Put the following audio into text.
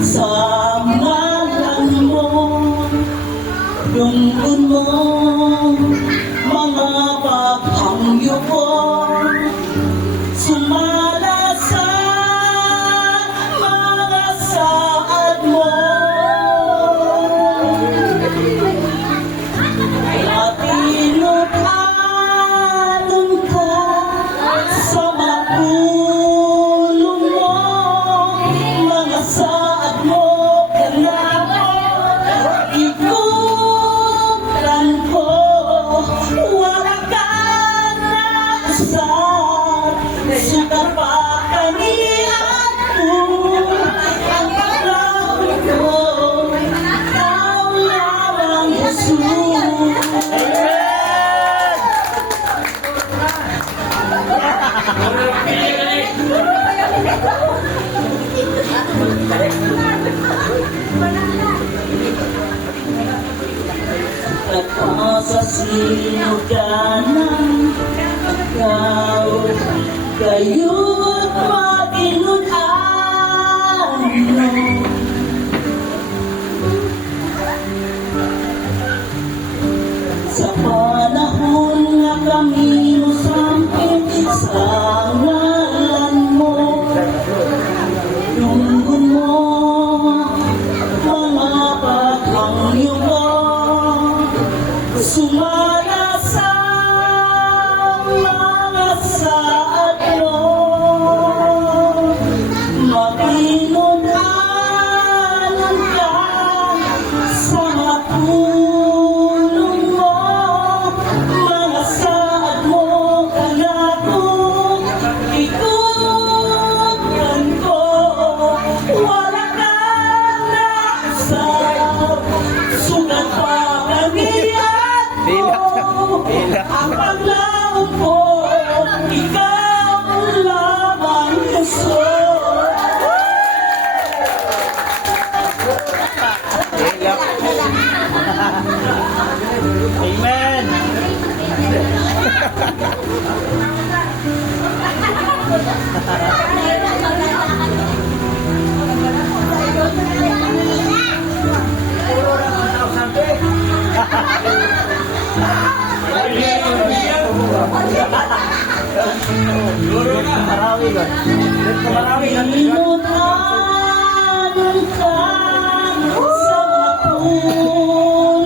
sa ngalan mo, lungkot mo, mga paghangyo ko, sumala sa mga saad mo. Matinot alon ko sa makulong mo, mga saad mo, kailangan ikutan ko. Wala ka na asar, sukat pa kanian mo, ang paglaban ko, ikaw lamang Jesus. Sa sinuganan, ikaw kayo't makinunan mo. Sa panahon nga kami usampit sa ngalan mo, lungkot mo, mga paghangyo mo, sumala sa mga saad mo, makinunalan ka sa makulong mo, mga saad mo, kalago, ikutan ko, wala ka na asar, sugat pa kaniyan mo, ang paglaon ko, ikaw lamang gusto. Amen. Pinunalan ka sa makulong